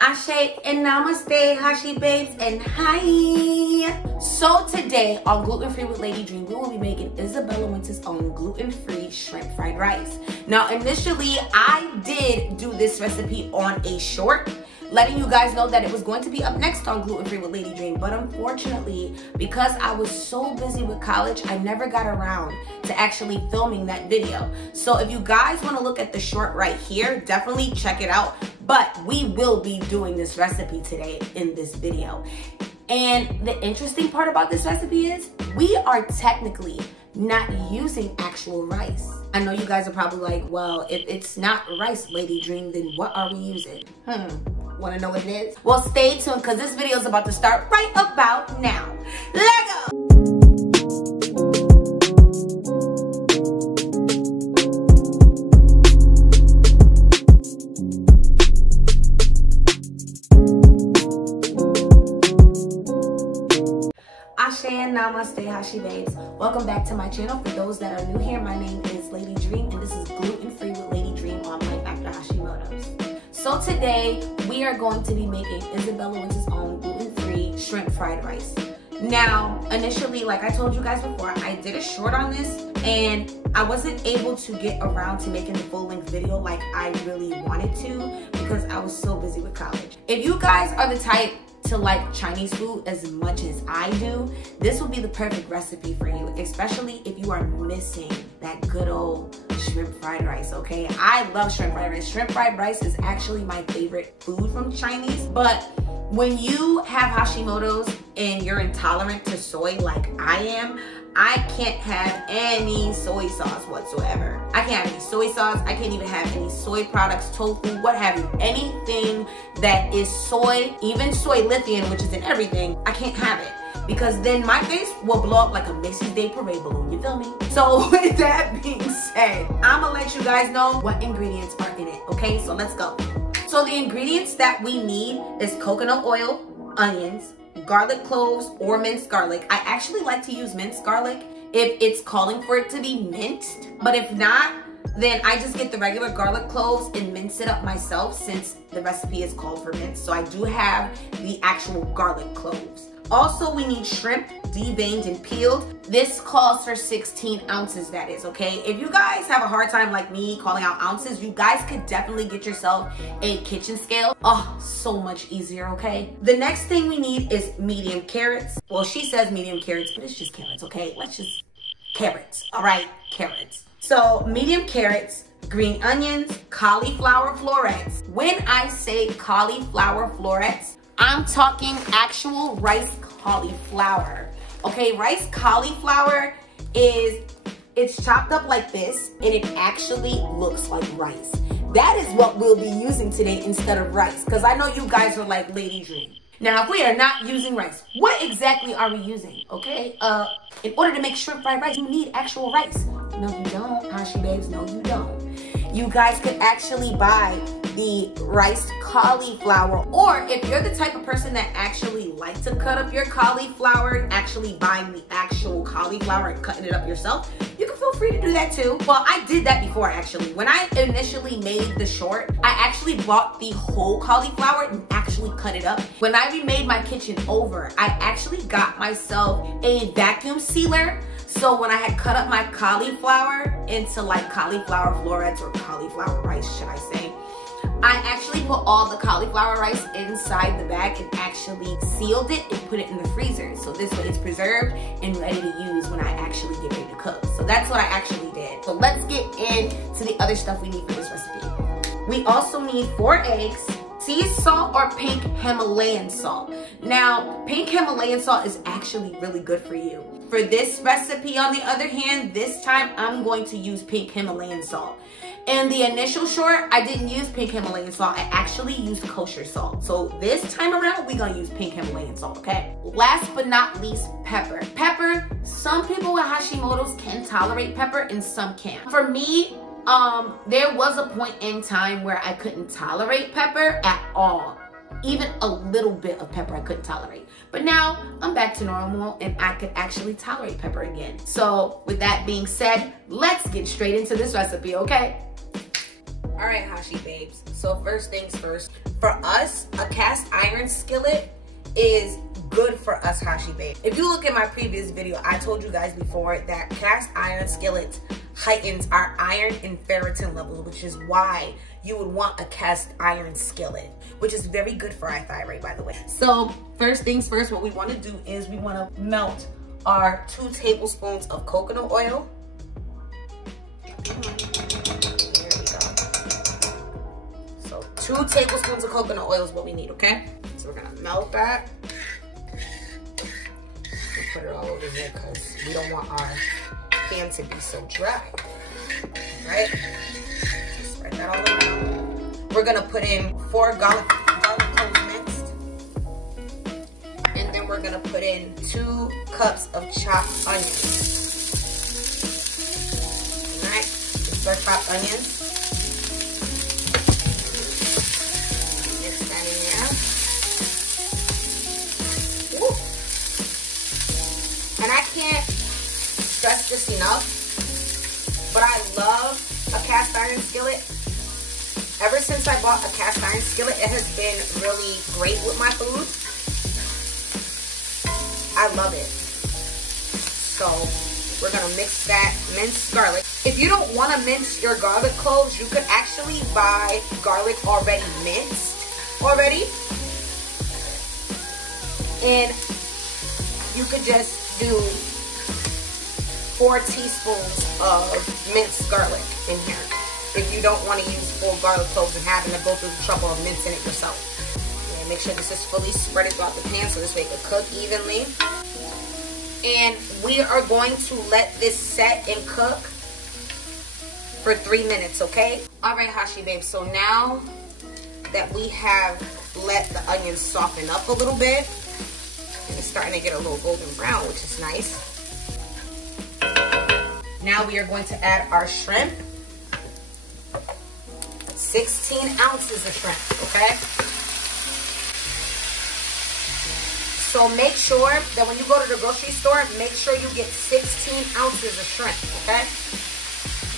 Ashe and namaste, Hashi babes, and hi. So today on Gluten Free with Lady Dream, we will be making Izabella Wentz's own gluten-free shrimp fried rice. Now, initially, I did do this recipe on a short, letting you guys know that it was going to be up next on Gluten Free with Lady Dream. But unfortunately, because I was so busy with college, I never got around to actually filming that video. So if you guys want to look at the short right here, definitely check it out. But we will be doing this recipe today in this video. And the interesting part about this recipe is we are technically not using actual rice. I know you guys are probably like, well, if it's not rice, Lady Dream, then what are we using? Want to know what it is? Well, stay tuned because this video is about to start right about now. Let's go! Namaste, Hashi babes. Welcome back to my channel. For those that are new here, my name is Lady Dream and this is Gluten Free with Lady Dream on Life After Hashimotos. So today we are going to be making Izabella Wentz's own gluten-free shrimp fried rice. Now, initially, like I told you guys before, I did a short on this and I wasn't able to get around to making the full-length video like I really wanted to because I was so busy with college. If you guys are the type to like Chinese food as much as I do, this will be the perfect recipe for you, especially if you are missing that good old shrimp fried rice, okay? I love shrimp fried rice. Shrimp fried rice is actually my favorite food from Chinese, but when you have Hashimotos and you're intolerant to soy like I am, I can't have any soy sauce whatsoever. I can't have any soy sauce. I can't even have any soy products, tofu, what have you. Anything that is soy, even soy lithium, which is in everything, I can't have it. Because then my face will blow up like a Macy's Day Parade balloon, you feel me? So with that being said, I'm gonna let you guys know what ingredients are in it, okay? So let's go. So the ingredients that we need is coconut oil, onions, garlic cloves, or minced garlic. I actually like to use minced garlic if it's calling for it to be minced, but if not, then I just get the regular garlic cloves and mince it up myself since the recipe is called for mince. So I do have the actual garlic cloves. Also, we need shrimp, deveined and peeled. This calls for 16 ounces, that is, okay? If you guys have a hard time like me calling out ounces, you guys could definitely get yourself a kitchen scale. Oh, so much easier, okay? The next thing we need is medium carrots. Well, she says medium carrots, but it's just carrots, okay? Let's just, carrots, all right? Carrots. So, medium carrots, green onions, cauliflower florets. When I say cauliflower florets, I'm talking actual rice cauliflower. Okay, rice cauliflower it's chopped up like this and it actually looks like rice. That is what we'll be using today instead of rice, because I know you guys are like, Lady Dream. Now, if we are not using rice, what exactly are we using, okay? In order to make shrimp fried rice, you need actual rice. No, you don't, Hashi babes, no, you don't. You guys could actually buy the rice cauliflower, or if you're the type of person that actually like to cut up your cauliflower, actually buying the actual cauliflower and cutting it up yourself, you can feel free to do that too. Well, I did that before actually. When I initially made the short, I actually bought the whole cauliflower and actually cut it up. When I remade my kitchen over, I actually got myself a vacuum sealer. So when I had cut up my cauliflower into like cauliflower florets or cauliflower rice, should I say, I actually put all the cauliflower rice inside the bag and actually sealed it and put it in the freezer. So this way it's preserved and ready to use when I actually get ready to cook. So that's what I actually did. So let's get into the other stuff we need for this recipe. We also need 4 eggs, sea salt or pink Himalayan salt. Now, pink Himalayan salt is actually really good for you. For this recipe, on the other hand, this time I'm going to use pink Himalayan salt. In the initial short, I didn't use pink Himalayan salt. I actually used kosher salt. So this time around, we're gonna use pink Himalayan salt, okay? Last but not least, pepper. Pepper, some people with Hashimoto's can tolerate pepper and some can't. For me, there was a point in time where I couldn't tolerate pepper at all. Even a little bit of pepper I couldn't tolerate. But now I'm back to normal and I could actually tolerate pepper again. So with that being said, let's get straight into this recipe, okay? All right, Hashi babes. So first things first, for us, iron skillet is good for us hashi babe. If you look at my previous video, I told you guys before that cast iron skillet heightens our iron and ferritin levels, which is why you would want a cast iron skillet, which is very good for our thyroid, by the way. So first things first, what we want to do is we want to melt our 2 tablespoons of coconut oil. There we go. So 2 tablespoons of coconut oil is what we need, okay? So we're gonna melt that. We'll put it all over here because we don't want our pan to be so dry, right? Just spread that all around. We're gonna put in 4 garlic cloves minced, and then we're gonna put in 2 cups of chopped onions. All right, these are chopped onions. Mix that in there. Woo. And I can't stress this enough, but I love a cast iron skillet. Ever since I bought a cast iron skillet, it has been really great with my food. I love it. So we're gonna mix that minced garlic. If you don't want to mince your garlic cloves, you could actually buy garlic already minced already, and you could just do 4 teaspoons of minced garlic in here if you don't want to use full garlic cloves and having to go through the trouble of mincing it yourself. Yeah, make sure this is fully spread throughout the pan so this way it can cook evenly. And we are going to let this set and cook for 3 minutes, okay? All right, hashi babe, so now that we have let the onions soften up a little bit, and it's starting to get a little golden brown, which is nice. Now we are going to add our shrimp. 16 ounces of shrimp, okay? So make sure that when you go to the grocery store, make sure you get 16 ounces of shrimp, okay?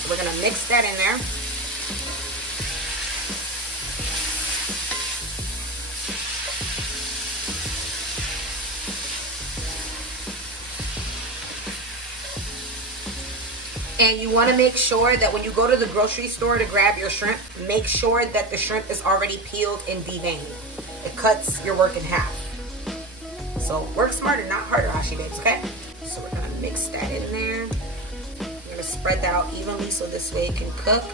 So we're gonna mix that in there. And you want to make sure that when you go to the grocery store to grab your shrimp, make sure that the shrimp is already peeled and deveined. It cuts your work in half. So work smarter, not harder, hashi babes, okay? So we're going to mix that in there. We're going to spread that out evenly so this way it can cook.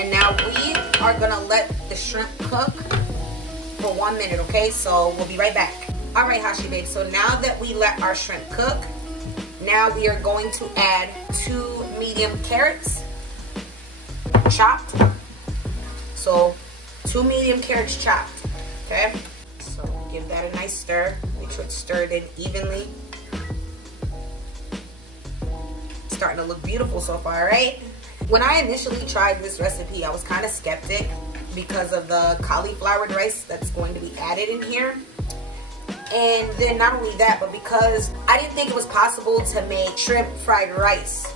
And now we are going to let the shrimp cook for 1 minute, okay? So we'll be right back. All right, hashi babes, so now that we let our shrimp cook, now we are going to add 2 medium carrots, chopped. So 2 medium carrots chopped, okay? So give that a nice stir. Make sure it's stirred in evenly. It's starting to look beautiful so far, right? When I initially tried this recipe, I was kind of skeptic because of the cauliflower rice that's going to be added in here. And then not only that, but because I didn't think it was possible to make shrimp fried rice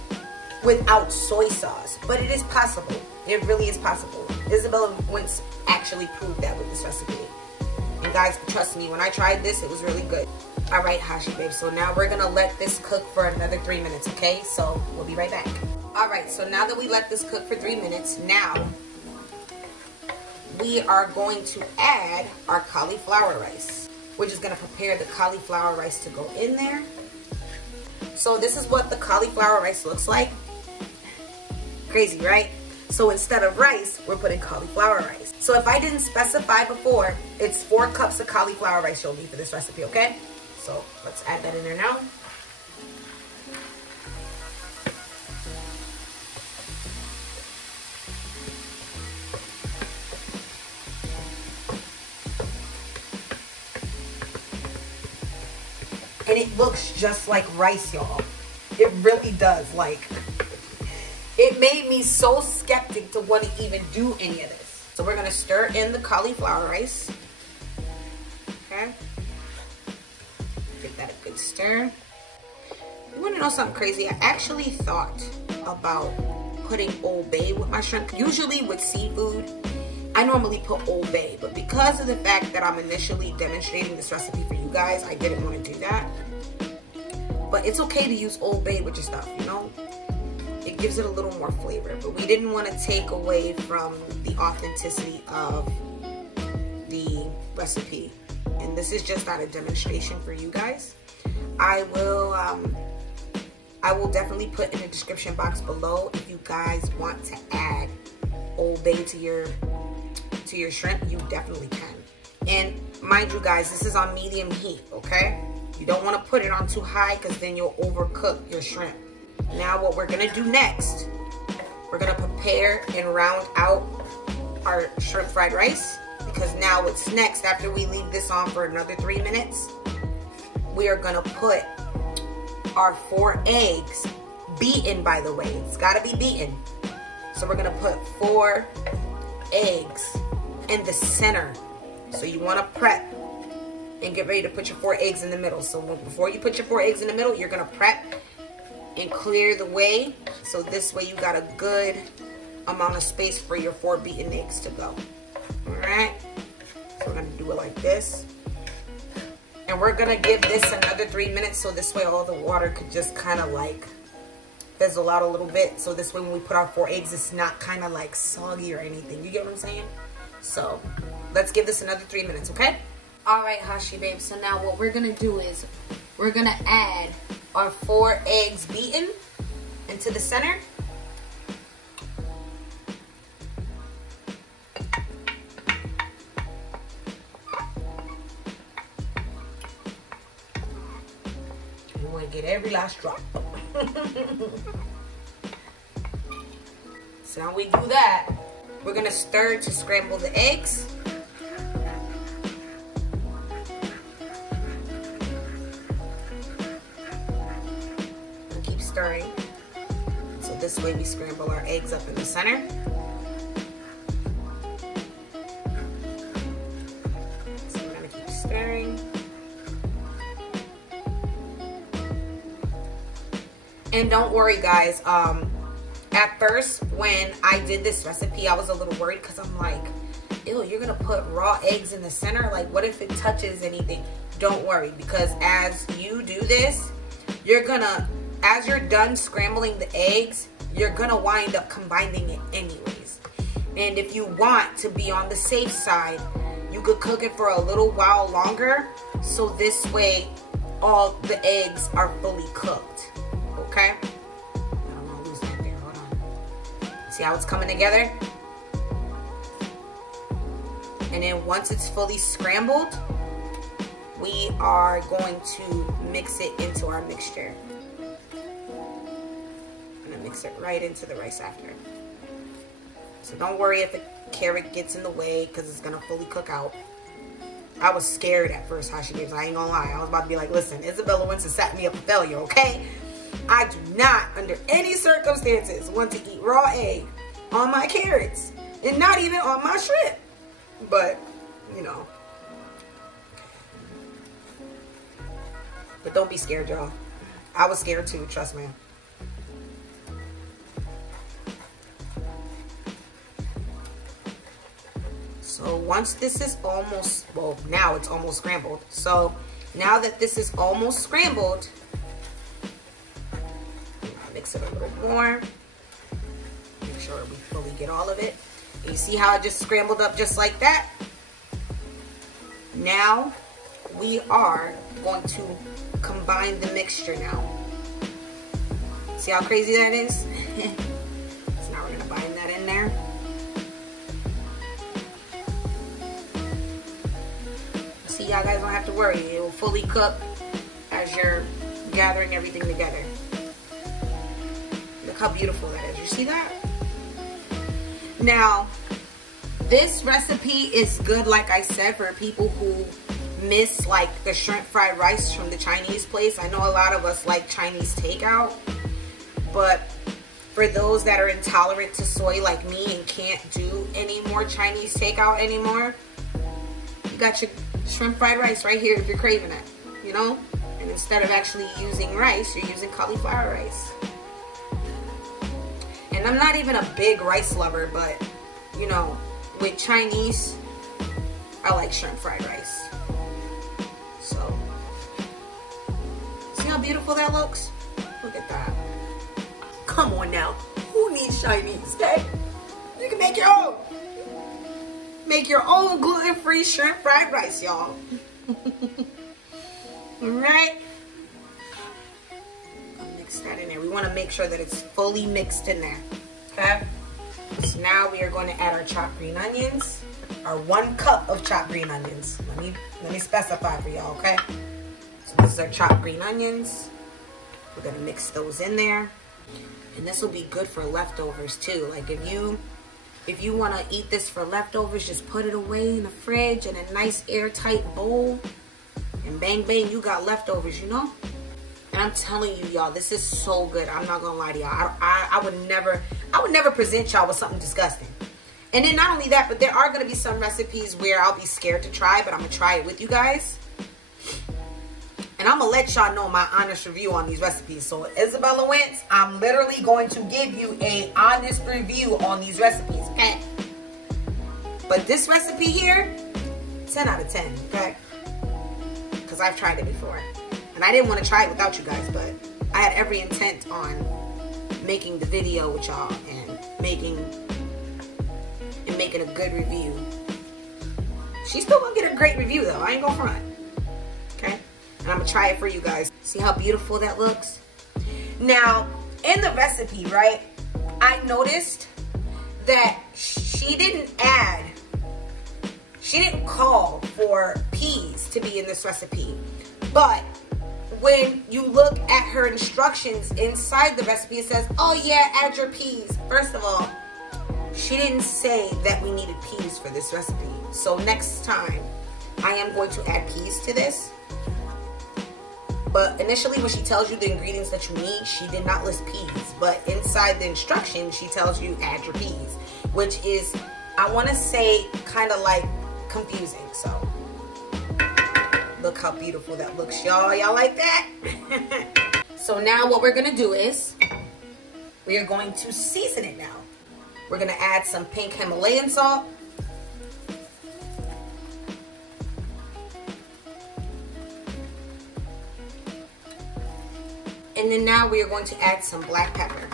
without soy sauce. But it is possible. It really is possible. Izabella Wentz actually proved that with this recipe. And guys, trust me, when I tried this, it was really good. All right, hashi babe, so now we're gonna let this cook for another 3 minutes, okay? So we'll be right back. All right, so now that we let this cook for 3 minutes, now we are going to add our cauliflower rice. We're just gonna prepare the cauliflower rice to go in there. So this is what the cauliflower rice looks like. Crazy, right? So instead of rice, we're putting cauliflower rice. So if I didn't specify before, it's 4 cups of cauliflower rice you'll need for this recipe, okay? So let's add that in there now. And it looks just like rice, y'all. It really does. Like, it made me so skeptic to want to even do any of this. So we're going to stir in the cauliflower rice. Okay. Give that a good stir. You want to know something crazy? I actually thought about putting Old Bay with my shrimp. Usually with seafood, I normally put Old Bay, but because of the fact that I'm initially demonstrating this recipe for you guys, I didn't want to do that. But it's okay to use Old Bay with your stuff, you know? It gives it a little more flavor, but we didn't want to take away from the authenticity of the recipe. And this is just not a demonstration for you guys. I will definitely put in the description box below if you guys want to add Old Bay to your shrimp. You definitely can. And mind you guys, this is on medium heat, okay? You don't want to put it on too high because then you'll overcook your shrimp. Now what we're gonna do next, we're gonna prepare and round out our shrimp fried rice, because now what's next after we leave this on for another 3 minutes, we are gonna put our 4 eggs, beaten by the way, it's gotta be beaten. So we're gonna put 4 eggs in the center. So you wanna prep and get ready to put your 4 eggs in the middle. So before you put your 4 eggs in the middle, you're gonna prep and clear the way, so this way you got a good amount of space for your 4 beaten eggs to go. Alright, so we're gonna do it like this, and we're gonna give this another 3 minutes, so this way all the water could just kind of like fizzle out a little bit, so this way when we put our 4 eggs, it's not kind of like soggy or anything. You get what I'm saying? So let's give this another 3 minutes, okay? Alright, Hashi babe, so now what we're gonna do is we're gonna add our 4 eggs beaten into the center. You want to get every last drop. So now we do that, we're gonna stir to scramble the eggs. Stirring. So this way we scramble our eggs up in the center. So we're gonna keep stirring. And don't worry guys, at first when I did this recipe, I was a little worried because I'm like, ew, you're gonna put raw eggs in the center? Like, what if it touches anything? Don't worry, because as you do this, as you're done scrambling the eggs, you're gonna wind up combining it anyways. And if you want to be on the safe side, you could cook it for a little while longer, so this way all the eggs are fully cooked, okay? I don't want to lose that there, hold on. See how it's coming together? And then once it's fully scrambled, we are going to mix it into our mixture. Mix it right into the rice after. So don't worry if the carrot gets in the way, because it's gonna fully cook out. I was scared at first, Hashi babes, I ain't gonna lie. I was about to be like, listen, Izabella Wentz has set me up for failure, okay? I do not, under any circumstances, want to eat raw egg on my carrots, and not even on my shrimp. But, you know. But don't be scared, y'all. I was scared too, trust me. So once this is almost, well, now it's almost scrambled. So now that this is almost scrambled, mix it a little more. Make sure we fully get all of it. And you see how it just scrambled up just like that? Now we are going to combine the mixture now. See how crazy that is? So now we're gonna bind that in there. See, y'all guys don't have to worry. It will fully cook as you're gathering everything together. Look how beautiful that is. You see that? Now, this recipe is good, like I said, for people who miss like the shrimp fried rice from the Chinese place. I know a lot of us like Chinese takeout, but for those that are intolerant to soy like me and can't do any more Chinese takeout anymore, you got your shrimp fried rice right here if you're craving it, you know? And instead of actually using rice, you're using cauliflower rice. And I'm not even a big rice lover, but you know, with Chinese, I like shrimp fried rice. So, see how beautiful that looks? Look at that. Come on now. Who needs Chinese, okay? You can make your own. Make your own gluten-free shrimp fried rice, y'all. Alright? Mix that in there. We want to make sure that it's fully mixed in there. Okay? So now we are going to add our chopped green onions. Our 1 cup of chopped green onions. Let me specify for y'all, okay? So this is our chopped green onions. We're going to mix those in there. And this will be good for leftovers too. Like if you want to eat this for leftovers, just put it away in the fridge in a nice airtight bowl. And bang, bang, you got leftovers, you know? And I'm telling you, y'all, this is so good. I'm not gonna lie to y'all. I would never present y'all with something disgusting. And then not only that, but there are gonna be some recipes where I'll be scared to try, but I'm gonna try it with you guys. And I'm gonna let y'all know my honest review on these recipes. So Izabella Wentz, I'm literally going to give you an honest review on these recipes, okay? But this recipe here, 10 out of 10, okay? Because I've tried it before. And I didn't want to try it without you guys, but I had every intent on making the video with y'all and making a good review. She's still gonna get a great review though. I ain't gonna front. Okay? And I'm gonna try it for you guys. See how beautiful that looks? Now, in the recipe, right, I noticed that she didn't call for peas to be in this recipe. But when you look at her instructions inside the recipe, it says, oh yeah, add your peas. First of all, she didn't say that we needed peas for this recipe. So next time, I am going to add peas to this. But initially, when she tells you the ingredients that you need, she did not list peas. But inside the instructions, she tells you add your peas, which is, I want to say, kind of like confusing. So look how beautiful that looks, y'all. Y'all like that? So now what we're going to do is we are going to season it now. We're going to add some pink Himalayan salt. And then now we are going to add some black pepper.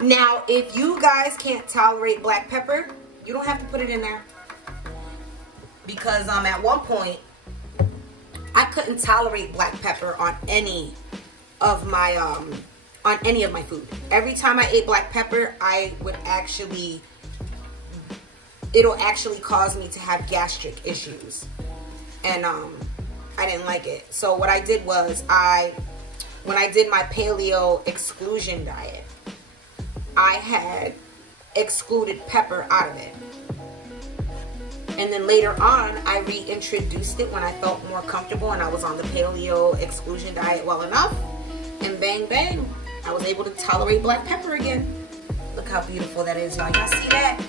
Now, if you guys can't tolerate black pepper, you don't have to put it in there. Because at one point, I couldn't tolerate black pepper on any of my food. Every time I ate black pepper, it'll actually cause me to have gastric issues. And I didn't like it. So what I did was, when I did my paleo exclusion diet, I had excluded pepper out of it. And then later on, I reintroduced it when I felt more comfortable and I was on the paleo exclusion diet well enough. And bang, bang, I was able to tolerate black pepper again. Look how beautiful that is, y'all. Y'all see that?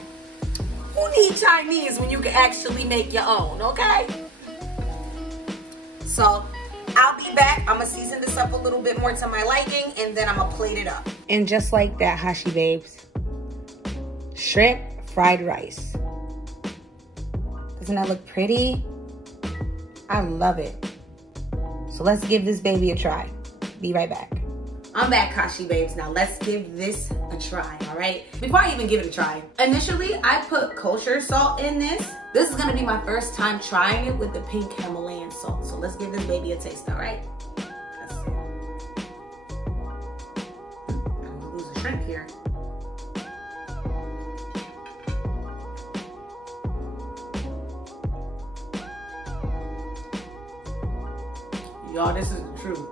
Who needs Chinese when you can actually make your own, okay? So, I'll be back. I'm going to season this up a little bit more to my liking, and then I'm going to plate it up. And just like that, Hashi babes, shrimp fried rice. Doesn't that look pretty? I love it. So let's give this baby a try. Be right back. I'm back, Hashi babes. Now let's give this a try, all right? Before I even give it a try, initially I put kosher salt in this. This is gonna be my first time trying it with the pink Himalayan salt. So let's give this baby a taste, all right? Let's see. I'm gonna lose a shrimp here. Y'all, this is the truth.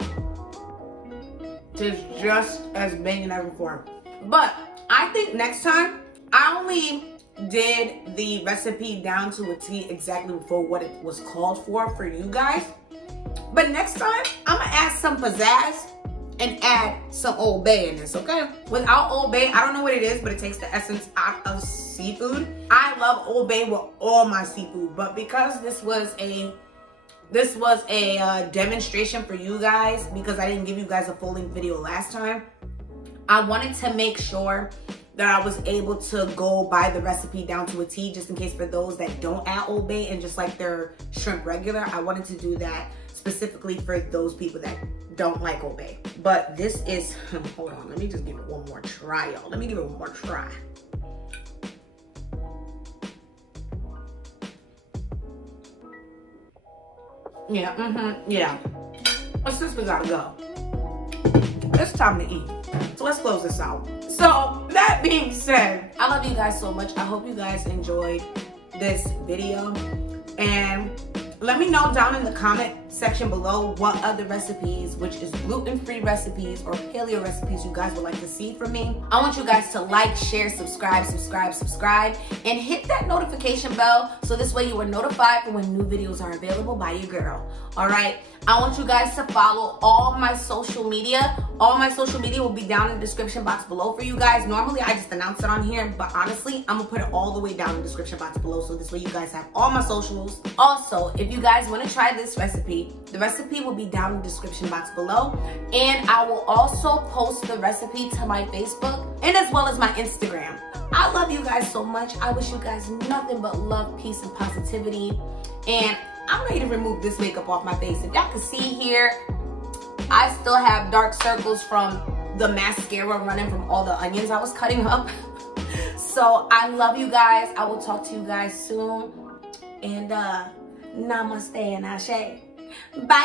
It's just as banging as before. But I think next time, I only did the recipe down to a T exactly for what it was called for you guys. But next time, I'm gonna add some pizzazz and add some Old Bay in this, okay? Without Old Bay, I don't know what it is, but it takes the essence out of seafood. I love Old Bay with all my seafood, but because this was a demonstration for you guys, because I didn't give you guys a full length video last time, I wanted to make sure that I was able to go by the recipe down to a T, just in case for those that don't add Old Bay and just like their shrimp regular. I wanted to do that specifically for those people that don't like Old Bay. But this is, hold on, let me just give it one more try, y'all. Let me give it one more try. Yeah, yeah. My sister gotta go. It's time to eat. So let's close this out. So that being said, I love you guys so much. I hope you guys enjoyed this video. And let me know down in the comment section below what other recipes, which is gluten-free recipes or paleo recipes, you guys would like to see from me. I want you guys to like, share, subscribe, and hit that notification bell so this way you are notified for when new videos are available by your girl. All right, I want you guys to follow all my social media. All my social media will be down in the description box below for you guys. Normally I just announce it on here, but honestly I'm gonna put it all the way down in the description box below so this way you guys have all my socials. Also, if you guys want to try this recipe, the recipe will be down in the description box below, and I will also post the recipe to my Facebook and as well as my Instagram. I love you guys so much. I wish you guys nothing but love, peace, and positivity. And I'm ready to remove this makeup off my face. If y'all can see here, I still have dark circles from the mascara running from all the onions I was cutting up. So I love you guys. I will talk to you guys soon. And namaste and ashe. Bye.